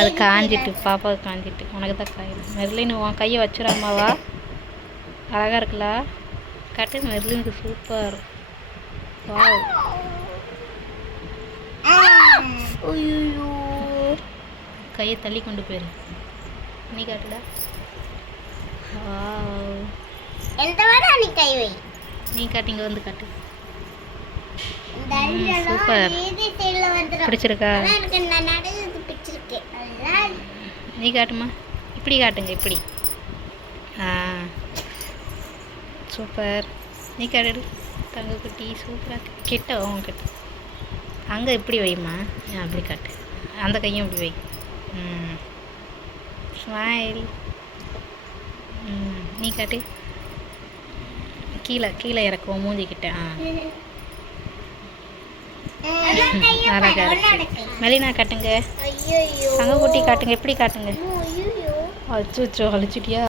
அது காஞ்சிட்டு பாப்பாவுக்கு காஞ்சிட்டு உனக்கு தான் காயும். மெர்லின் உன் கையை வச்சிடாமாவா? அழகாக இருக்குல்ல? காட்டு மெர்லினுக்கு சூப்பர். வாவ். ஐயோ கையை தள்ளி கொண்டு போயிரு. நீ காட்டுடா. வாவ். நீ கை வை. நீ காட்டு, இங்கே வந்து காட்டு. சூப்பர். பிடிச்சிருக்கா? நீ காட்டுமா? இப்படி காட்டுங்க, இப்படி. சூப்பர். நீ காட்டு தங்க குட்டி. சூப்பராக கிட்ட கிட்ட அங்கே இப்படி வைம்மா. அப்படி காட்டு. அந்த கையும் இப்படி வை. ஸ்மைல். நீ காட்டு. கீழே கீழே இறக்குவோம் மூஞ்சிக்கிட்ட. அழகா இருக்கு. மெலினா காட்டுங்க. தங்க குட்டி காட்டுங்க. எப்படி காட்டுங்க? அச்சோ அழிச்சிட்டியா?